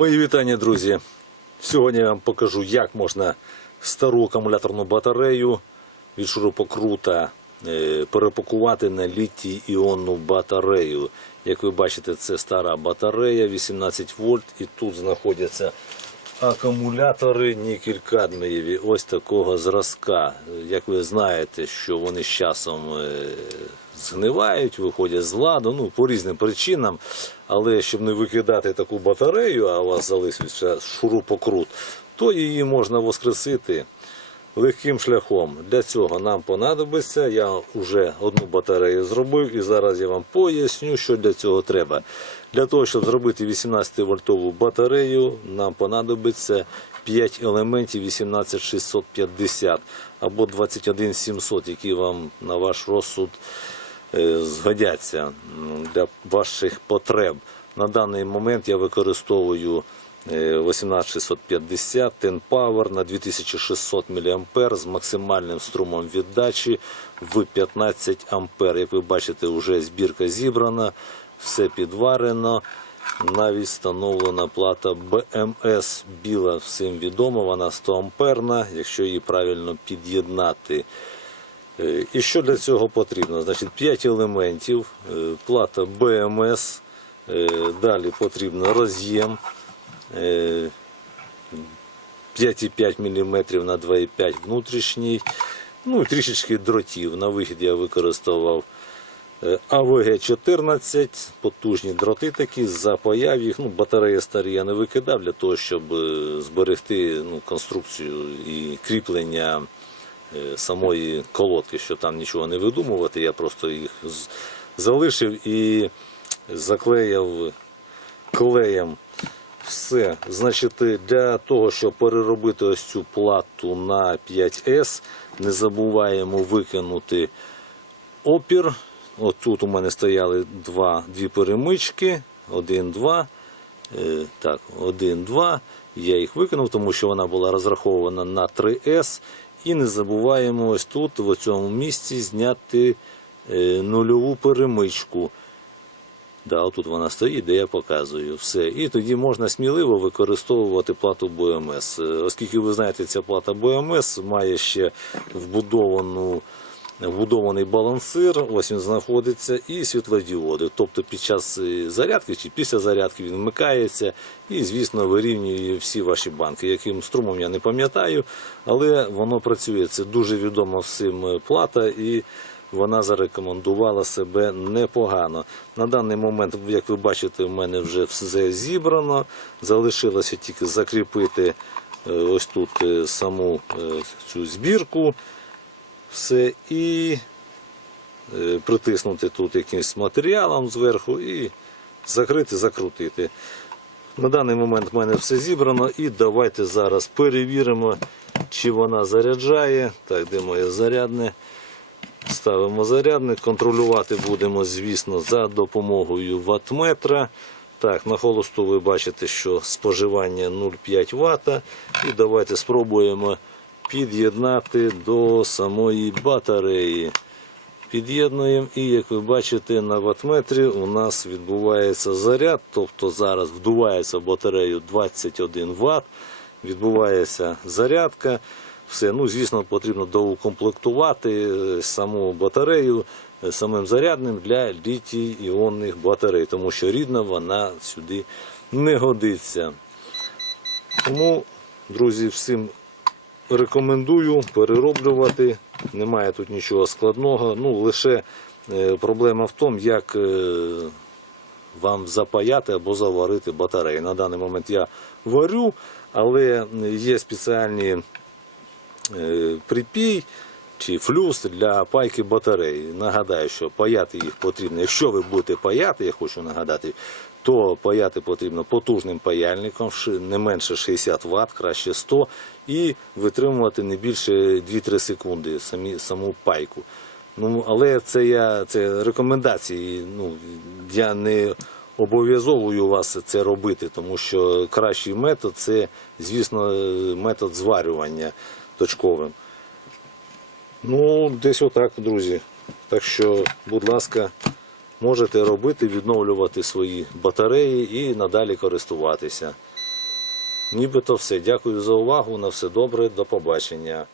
Мої вітання, друзі. Сьогодні я вам покажу, як можна стару акумуляторну батарею від шурупокрута е, перепакувати на літій іонну батарею. Як ви бачите, це стара батарея 18 вольт, і тут знаходяться акумулятори нікель-кадмієві ось такого зразка. Як ви знаєте, що вони з часом е, згнивають, виходять з ладу, ну по різним причинам. Але щоб не викидати таку батарею, а у вас залишився шурупокрут, то її можна воскресити легким шляхом. Для цього нам понадобиться. Я вже одну батарею зробив і зараз я вам поясню, що для цього треба. Для того, щоб зробити 18-вольтову батарею, нам понадобиться 5 елементів 18650 або 21700, які вам на ваш розсуд згодяться для ваших потреб. На даний момент я використовую е, 18650 Ten Power на 2600 мА з максимальним струмом віддачі в 15 А. Як ви бачите, вже збірка зібрана, все підварено. Навіть встановлена плата BMS біла, всім відома, вона 100 амперна, якщо її правильно під'єднати. Е, І що для цього потрібно? Значить, 5 елементів, е, плата BMS, е, далі потрібно роз'єм е, 5,5 мм на 2,5 внутрішній, ну і трішечки дротів. На вихід я використовував е, АВГ-14, потужні дроти такі, запаяв їх. Ну, батареї старі я не викидав для того, щоб зберегти ну, конструкцію і кріплення самої колодки, щоб там нічого не видумувати. Я просто їх залишив і заклеїв клеєм. Все, значить, для того, щоб переробити ось цю плату на 5С, не забуваємо викинути опір. От тут у мене стояли два, дві перемички, один, два. Е, так, один, два. Я їх викинув, тому що вона була розрахована на 3С. І не забуваємо ось тут, в цьому місці, зняти е, нульову перемичку. Да, отут вона стоїть, де я показую все. І тоді можна сміливо використовувати плату БМС. Е, Оскільки ви знаєте, ця плата БМС має ще вбудовану, вбудований балансир, ось він знаходиться, і світлодіоди. Тобто під час е, зарядки чи після зарядки він вмикається і, звісно, вирівнює всі ваші банки. Яким струмом я не пам'ятаю, але воно працює. Це дуже відома всім е, плата. і вона зарекомендувала себе непогано. На даний момент, як ви бачите, в мене вже все зібрано. Залишилося тільки закріпити е, ось тут саму цю збірку. Все і е, притиснути тут якимось матеріалом зверху і закрити, закрутити. На даний момент в мене все зібрано і давайте зараз перевіримо, чи вона заряджає. Так, де моє зарядне? Ставимо зарядник, контролювати будемо, звісно, за допомогою ваттметра. Так, на холосту ви бачите, що споживання 0,5 Вт. І давайте спробуємо під'єднати до самої батареї. Під'єднуємо і, як ви бачите, на ваттметрі у нас відбувається заряд, тобто зараз вдувається в батарею 21 Вт, відбувається зарядка. Все, ну звісно, потрібно доукомплектувати е, саму батарею е, самим зарядним для літій іонних батарей, тому що рідна вона сюди не годиться. Тому, друзі, всім рекомендую перероблювати. Немає тут нічого складного. Ну, лише е, проблема в тому, як е, вам запаяти або заварити батареї. На даний момент я варю, але є спеціальні е, припій чи флюс для пайки батареї. Нагадаю, що паяти їх потрібно. Якщо ви будете паяти, я хочу нагадати, то паяти потрібно потужним паяльником, не менше 60 Вт, краще 100, і витримувати не більше 2-3 секунди самі, саму пайку. Ну, але це я це рекомендації. Ну, я не обов'язовую вас це робити, тому що кращий метод це, звісно, метод зварювання точковим. Ну, десь отак, друзі. Так що, будь ласка, можете робити, відновлювати свої батареї і надалі користуватися. Нібито все. Дякую за увагу. На все добре. До побачення.